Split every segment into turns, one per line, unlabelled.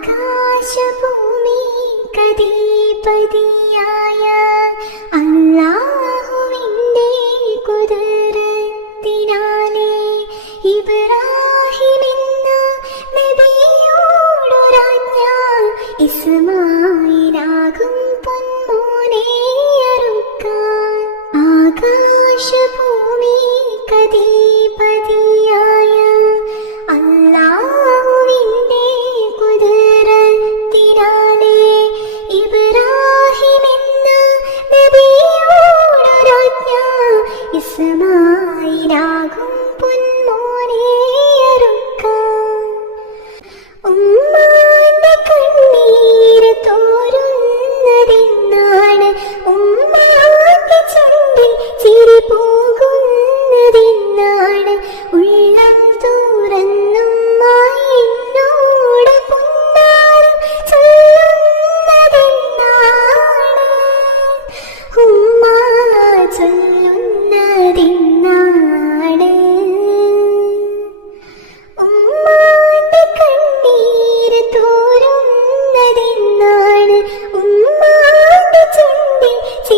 ആകാശഭൂമി കതിപതിയായ അല്ലാഹുവിന്റെ കുതിരത്തിനാലെ ഇബ്രാഹിമെന്ന നബിയോടൊരാജ്ഞ ഇസ്മായിലാകും പൊന്മോനെ അറുക്കാൻ. ആകാശഭൂമി കദീപതിയായ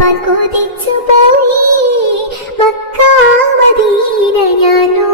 ഞാൻ പോയി മക്കാമദീന ഞാനോ